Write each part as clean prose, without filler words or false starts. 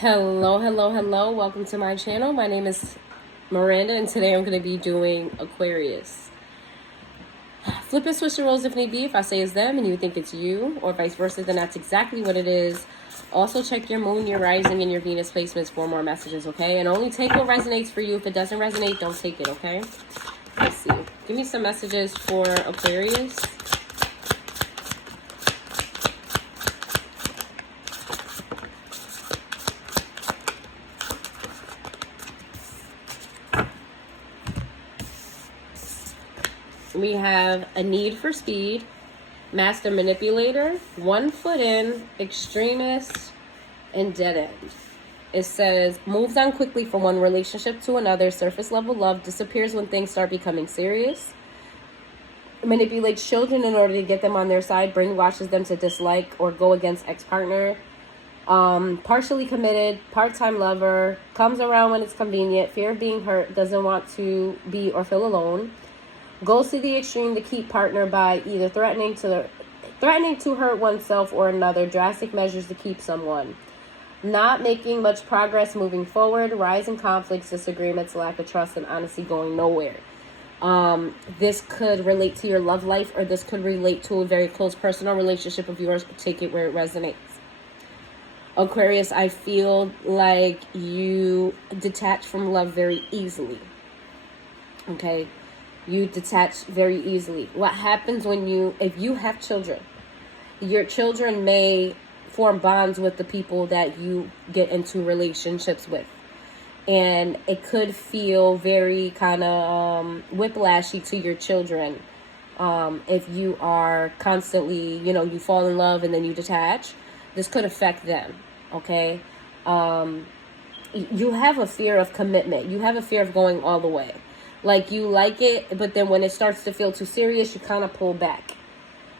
Hello. Welcome to my channel. My name is Miranda, and today I'm going to be doing Aquarius. Flip and switch the roles if need be. If I say it's them and you think it's you, or vice versa, then that's exactly what it is. Also, check your moon, your rising, and your Venus placements for more messages, okay? And only take what resonates for you. If it doesn't resonate, don't take it, okay? Let's see. Give me some messages for Aquarius. We have a need for speed, master manipulator, 1 foot in, extremist, and dead end. It says, moves on quickly from one relationship to another, surface level love, disappears when things start becoming serious, manipulates children in order to get them on their side, brainwashes them to dislike or go against ex-partner, partially committed, part-time lover, comes around when it's convenient, fear of being hurt, doesn't want to be or feel alone, goes to the extreme to keep partner by either threatening to hurt oneself or another, drastic measures to keep someone, not making much progress moving forward, rise in conflicts, disagreements, lack of trust, and honesty, going nowhere. This could relate to your love life, or this could relate to a very close personal relationship of yours. Take it where it resonates. Aquarius, I feel like you detach from love very easily. Okay? You detach very easily. What happens if you have children, your children may form bonds with the people that you get into relationships with. And it could feel very kind of whiplashy to your children if you are constantly, you fall in love and then you detach. This could affect them, okay? You have a fear of commitment. You have a fear of going all the way. Like, you like it, but then when it starts to feel too serious, you kind of pull back.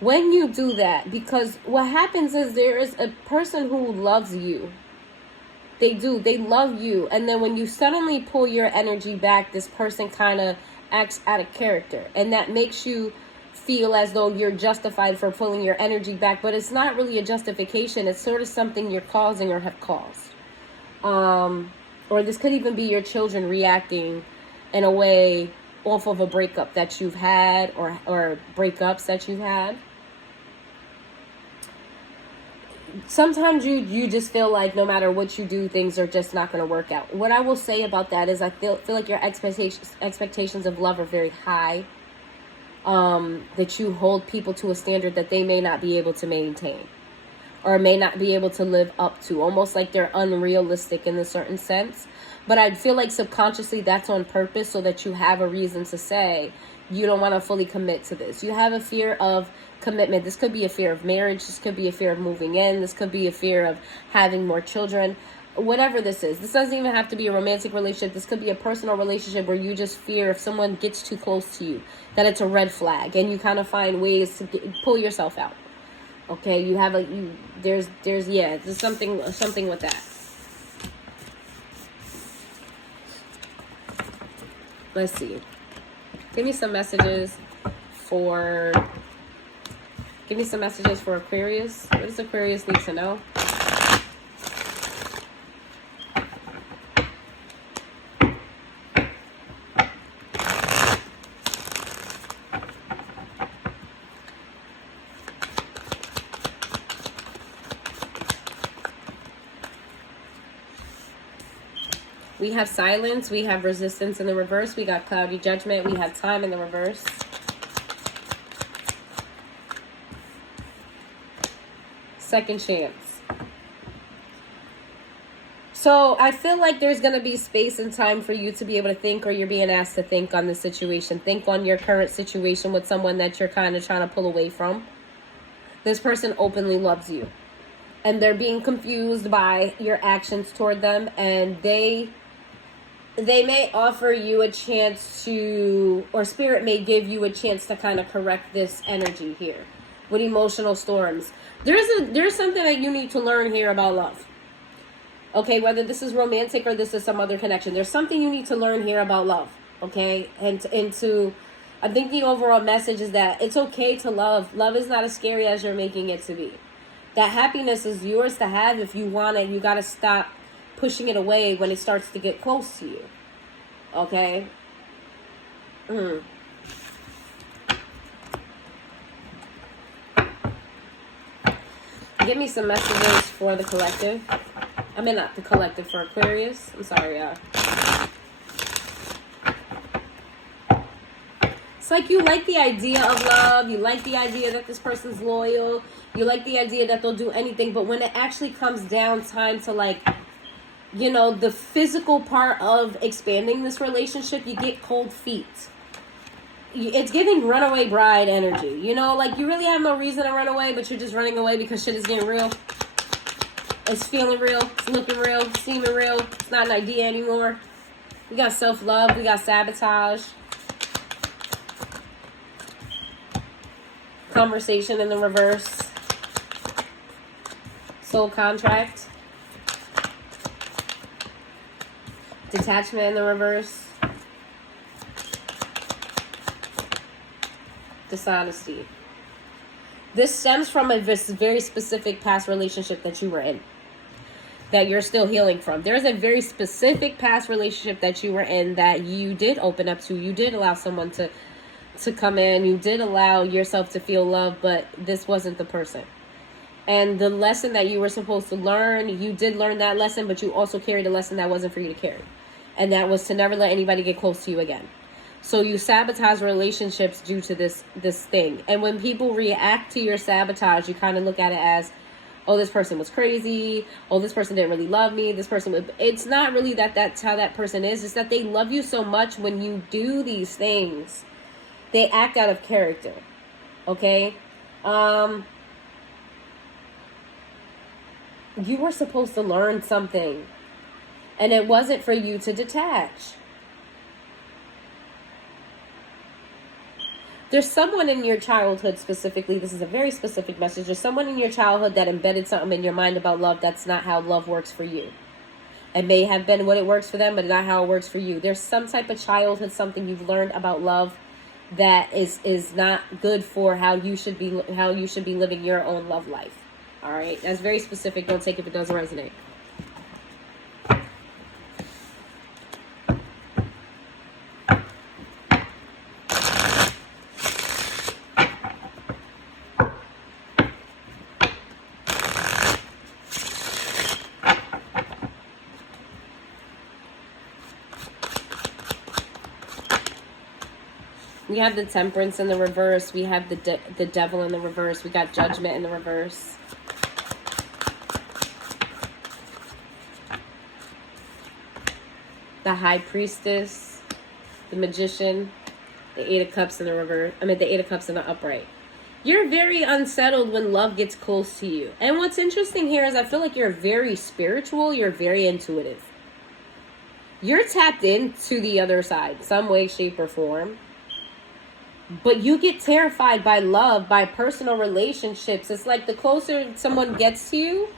When you do that, because what happens is there is a person who loves you. They love you. And then when you suddenly pull your energy back, this person kind of acts out of character. And that makes you feel as though you're justified for pulling your energy back. But it's not really a justification. It's sort of something you're causing or have caused. Or this could even be your children reacting in a way off of a breakup that you've had, or breakups that you've had. Sometimes you just feel like no matter what you do, things are just not going to work out. What I will say about that is I feel like your expectations of love are very high. That you hold people to a standard that they may not be able to maintain, or may not be able to live up to, almost like they're unrealistic in a certain sense. But I feel like subconsciously that's on purpose, so that you have a reason to say you don't want to fully commit to this. You have a fear of commitment. This could be a fear of marriage. This could be a fear of moving in. This could be a fear of having more children. Whatever this is. This doesn't even have to be a romantic relationship. This could be a personal relationship where you just fear if someone gets too close to you, that it's a red flag, and you kind of find ways to pull yourself out. Okay, you have there's something with that. Let's see. Give me some messages for Aquarius. What does Aquarius need to know? We have silence, we have resistance in the reverse, we got cloudy judgment, we have time in the reverse. Second chance. So I feel like there's going to be space and time for you to be able to think, or you're being asked to think on the situation. Think on your current situation with someone that you're kind of trying to pull away from. This person openly loves you, and they're being confused by your actions toward them, and they may offer you a chance to, or spirit may give you a chance to kind of correct this energy here with emotional storms. There's something that you need to learn here about love. Okay, whether this is romantic or this is some other connection, there's something you need to learn here about love. Okay, I think the overall message is that it's okay to love. Love is not as scary as you're making it to be. That happiness is yours to have if you want it. You got to stop pushing it away when it starts to get close to you. Okay? Give me some messages for the collective. I mean, not the collective, for Aquarius. I'm sorry, y'all. It's like you like the idea of love. You like the idea that this person's loyal. You like the idea that they'll do anything. But when it actually comes down time to, like, you know, the physical part of expanding this relationship, you get cold feet. It's giving runaway bride energy. You know, like, you really have no reason to run away, but you're just running away because shit is getting real. It's feeling real. It's looking real. It's seeming real. It's not an idea anymore. We got self-love. We got sabotage. Conversation in the reverse. Soul contract. Detachment in the reverse. Dishonesty. This stems from a very specific past relationship that you were in, that you're still healing from. There's a very specific past relationship that you were in that you did open up to. You did allow someone to come in. You did allow yourself to feel love, but this wasn't the person. And the lesson that you were supposed to learn, you did learn that lesson, but you also carried a lesson that wasn't for you to carry. And that was to never let anybody get close to you again. So you sabotage relationships due to this thing. And when people react to your sabotage, you kind of look at it as, oh, this person was crazy. Oh, this person didn't really love me. This person, it's not really that's how that person is. It's that they love you so much when you do these things. They act out of character. Okay? You were supposed to learn something. And it wasn't for you to detach. There's someone in your childhood specifically, this is a very specific message, there's someone in your childhood that embedded something in your mind about love that's not how love works for you. It may have been what it works for them, but not how it works for you. There's some type of childhood, something you've learned about love that is not good for how you should be living your own love life. All right, that's very specific. Don't take it if it doesn't resonate. We have the Temperance in the reverse. We have the Devil in the reverse. We got Judgment in the reverse. The High Priestess, the Magician, the Eight of Cups in the reverse. The Eight of Cups in the upright. You're very unsettled when love gets close to you. And what's interesting here is I feel like you're very spiritual. You're very intuitive. You're tapped into the other side, some way, shape, or form. But you get terrified by love, by personal relationships. It's like the closer someone gets to you,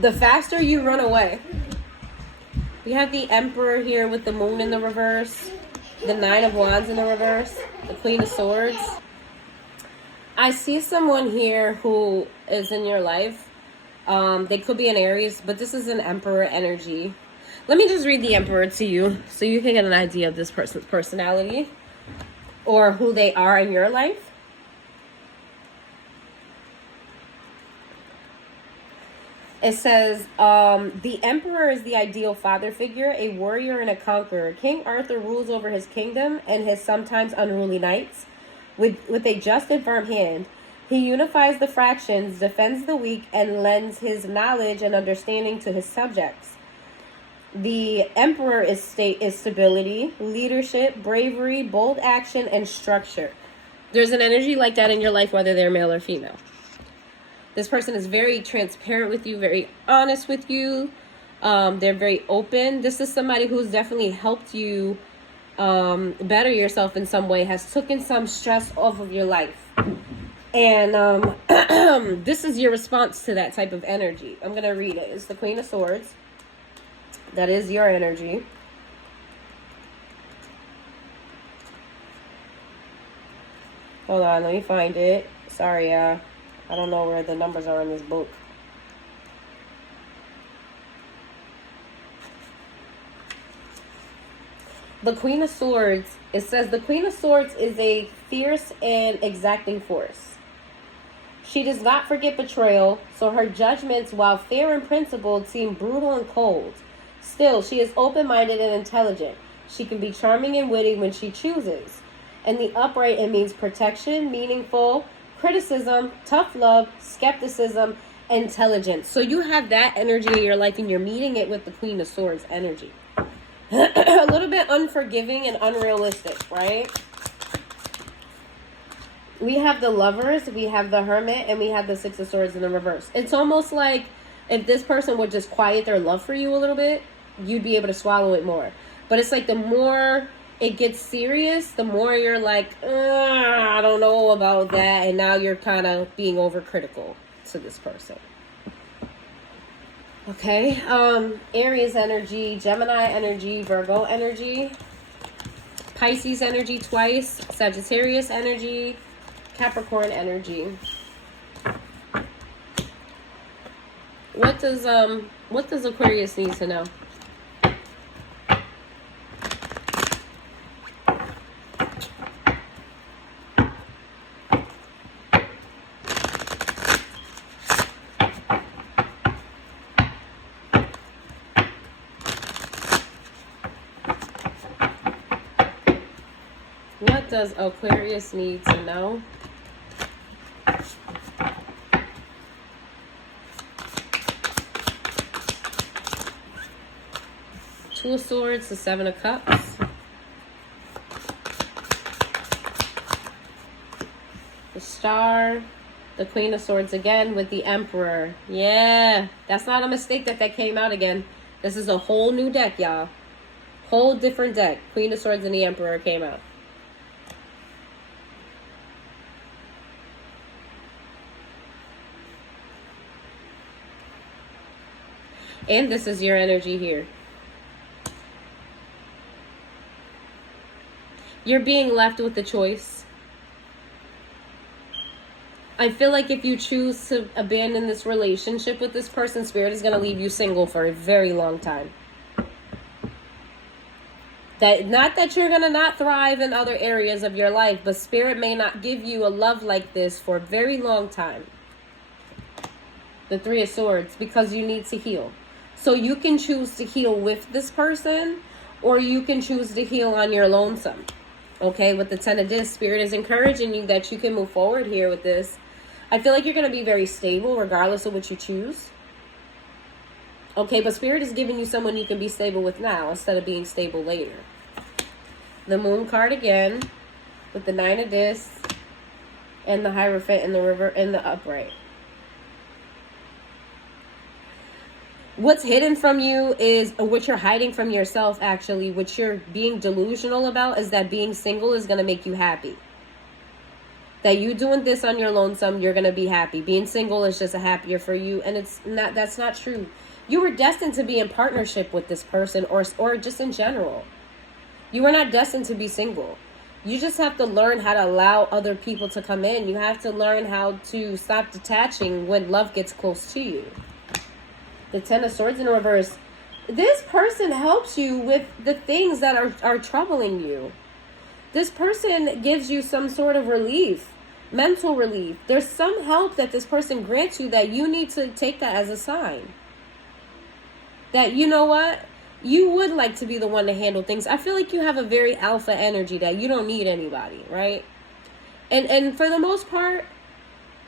the faster you run away. We have the Emperor here with the Moon in the reverse, the Nine of Wands in the reverse, the Queen of Swords. I see someone here who is in your life. They could be an Aries, but this is an Emperor energy. Let me just read the Emperor to you so you can get an idea of this person's personality or who they are in your life. It says, the Emperor is the ideal father figure, a warrior and a conqueror. King Arthur rules over his kingdom and his sometimes unruly knights with a just and firm hand. He unifies the fractions, defends the weak, and lends his knowledge and understanding to his subjects. The Emperor is stability, leadership, bravery, bold action, and structure. There's an energy like that in your life, whether they're male or female. This person is very transparent with you, very honest with you. They're very open. This is somebody who's definitely helped you better yourself in some way, has taken some stress off of your life. And this is your response to that type of energy. I'm going to read it. It's the Queen of Swords. That is your energy. Hold on, let me find it. Sorry, I don't know where the numbers are in this book. The Queen of Swords, it says the Queen of Swords is a fierce and exacting force. She does not forget betrayal, so her judgments, while fair and principled, seem brutal and cold. Still, she is open-minded and intelligent. She can be charming and witty when she chooses. And the upright, it means protection, meaningful, criticism, tough love, skepticism, intelligence. So you have that energy in your life, and you're meeting it with the Queen of Swords energy. A little bit unforgiving and unrealistic, right? We have the Lovers, we have the Hermit, and we have the Six of Swords in the reverse. It's almost like if this person would just quiet their love for you a little bit, you'd be able to swallow it more. But it's like the more it gets serious, the more you're like, I don't know about that. And now you're kind of being overcritical to this person. Okay, Aries energy, Gemini energy, Virgo energy, Pisces energy twice, Sagittarius energy, Capricorn energy. What does Aquarius need to know? What does Aquarius need to know? Two of Swords, the Seven of Cups. The Star, the Queen of Swords again with the Emperor. Yeah, that's not a mistake that came out again. This is a whole new deck, y'all. Whole different deck. Queen of Swords and the Emperor came out. And this is your energy here. You're being left with the choice. I feel like if you choose to abandon this relationship with this person, Spirit is going to leave you single for a very long time. Not that you're going to not thrive in other areas of your life, but Spirit may not give you a love like this for a very long time. The Three of Swords, because you need to heal. So you can choose to heal with this person, or you can choose to heal on your lonesome. Okay, with the Ten of Discs, Spirit is encouraging you that you can move forward here with this. I feel like you're going to be very stable regardless of what you choose. Okay, but Spirit is giving you someone you can be stable with now instead of being stable later. The Moon card again with the Nine of Discs and the Hierophant in the upright. What's hidden from you is, or what you're hiding from yourself, actually, what you're being delusional about, is that being single is going to make you happy. That you doing this on your lonesome, you're going to be happy. Being single is just a happier for you, and that's not true. You were destined to be in partnership with this person, or just in general. You were not destined to be single. You just have to learn how to allow other people to come in. You have to learn how to stop detaching when love gets close to you. The Ten of Swords in reverse. This person helps you with the things that are troubling you. This person gives you some sort of relief, mental relief. There's some help that this person grants you that you need to take that as a sign. That, you know what? You would like to be the one to handle things. I feel like you have a very alpha energy that you don't need anybody, right? And for the most part,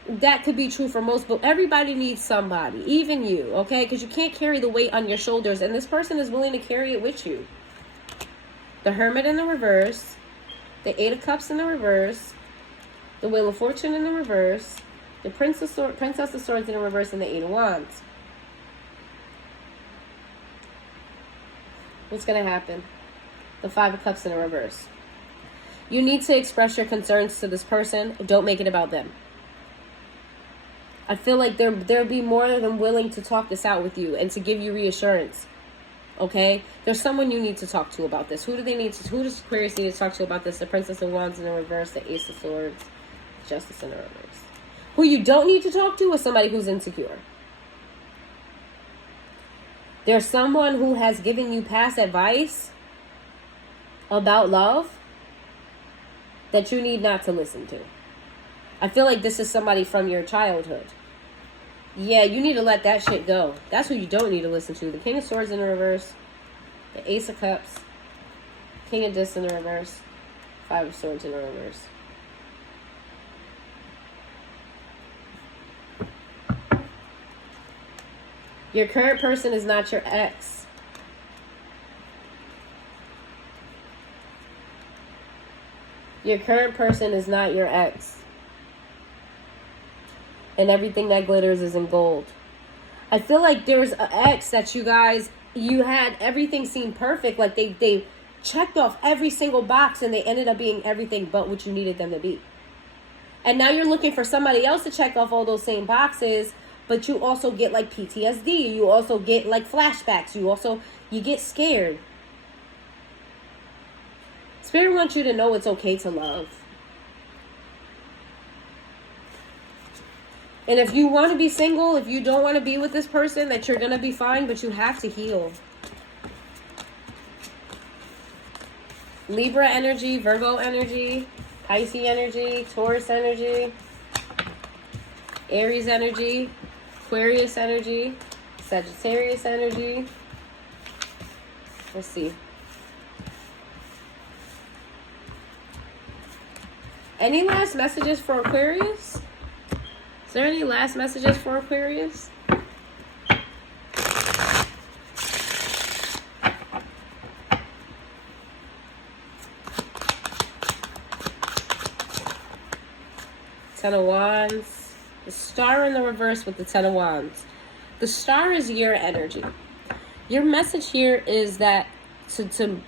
that could be true for most, but everybody needs somebody, even you, okay? Because you can't carry the weight on your shoulders, and this person is willing to carry it with you. The Hermit in the reverse, the Eight of Cups in the reverse, the Wheel of Fortune in the reverse, the Princess of Swords in the reverse, and the Eight of Wands. What's going to happen? The Five of Cups in the reverse. You need to express your concerns to this person. Don't make it about them. I feel like they'll be more than willing to talk this out with you and to give you reassurance. Okay? There's someone you need to talk to about this. Who does Aquarius need to talk to about this? The Princess of Wands in the reverse, the Ace of Swords, Justice in the reverse. Who you don't need to talk to is somebody who's insecure. There's someone who has given you past advice about love that you need not to listen to. I feel like this is somebody from your childhood. Yeah, you need to let that shit go. That's who you don't need to listen to. The King of Swords in the reverse. The Ace of Cups. King of Discs in the reverse. Five of Swords in the reverse. Your current person is not your ex. Your current person is not your ex. And everything that glitters is in gold. I feel like there was an ex that you had everything seemed perfect. Like they checked off every single box and they ended up being everything but what you needed them to be. And now you're looking for somebody else to check off all those same boxes, but you also get like PTSD. You also get like flashbacks. You get scared. Spirit wants you to know it's okay to love. And if you want to be single, if you don't want to be with this person, that you're going to be fine, but you have to heal. Libra energy, Virgo energy, Pisces energy, Taurus energy, Aries energy, Aquarius energy, Sagittarius energy. Let's see. Any last messages for Aquarius? Is there any last messages for Aquarius? Ten of Wands. The Star in the reverse with the Ten of Wands. The Star is your energy. Your message here is that to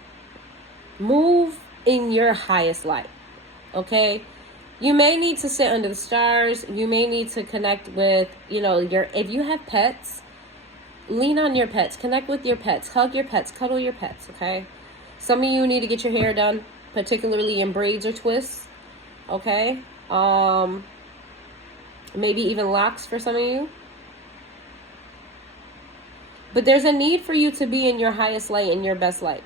move in your highest light. Okay? You may need to sit under the stars. You may need to connect with, if you have pets, lean on your pets. Connect with your pets. Hug your pets. Cuddle your pets, okay? Some of you need to get your hair done, particularly in braids or twists, okay? Maybe even locks for some of you. But there's a need for you to be in your highest light, in your best light.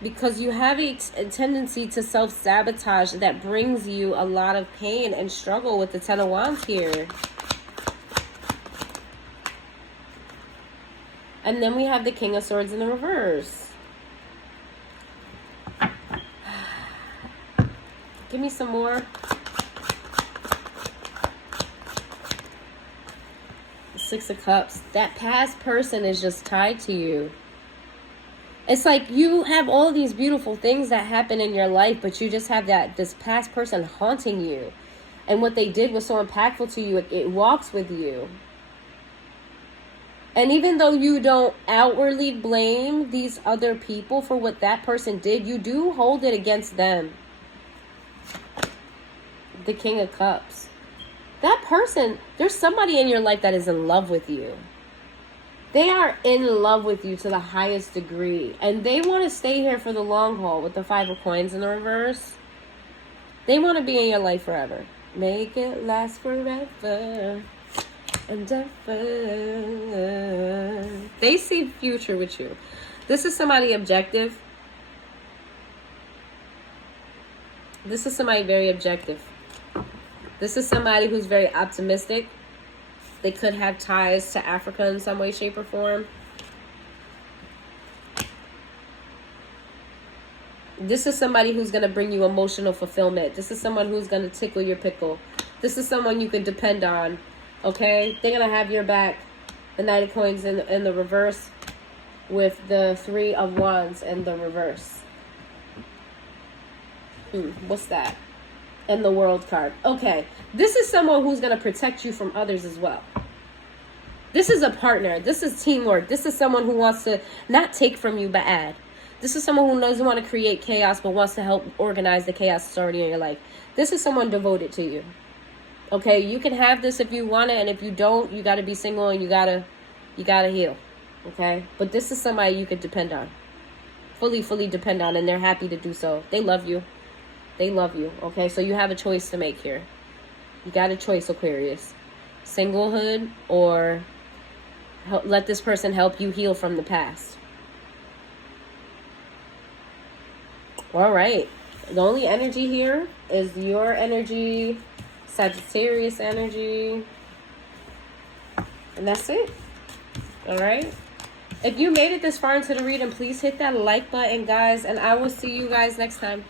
Because you have a tendency to self-sabotage that brings you a lot of pain and struggle with the Ten of Wands here. And then we have the King of Swords in the reverse. Give me some more. The Six of Cups. That past person is just tied to you. It's like you have all these beautiful things that happen in your life, but you just have this past person haunting you. And what they did was so impactful to you, it walks with you. And even though you don't outwardly blame these other people for what that person did, you do hold it against them. The King of Cups. That person, there's somebody in your life that is in love with you. They are in love with you to the highest degree. And they want to stay here for the long haul with the Five of Coins in the reverse. They want to be in your life forever. Make it last forever and ever. They see future with you. This is somebody objective. This is somebody very objective. This is somebody who's very optimistic. They could have ties to Africa in some way, shape, or form. This is somebody who's going to bring you emotional fulfillment. This is someone who's going to tickle your pickle. This is someone you can depend on. Okay? They're going to have your back. The Knight of Coins in the reverse with the Three of Wands in the reverse. What's that? And the World card. Okay. This is someone who's going to protect you from others as well. This is a partner. This is teamwork. This is someone who wants to not take from you, but add. This is someone who doesn't want to create chaos, but wants to help organize the chaos that's already in your life. This is someone devoted to you. Okay? You can have this if you want it, and if you don't, you got to be single and you got to heal. Okay? But this is somebody you could depend on. Fully depend on, and they're happy to do so. They love you. They love you, okay? So you have a choice to make here. You got a choice, Aquarius. Singlehood or let this person help you heal from the past. All right. The only energy here is your energy, Sagittarius energy. And that's it. All right. If you made it this far into the reading, please hit that like button, guys. And I will see you guys next time.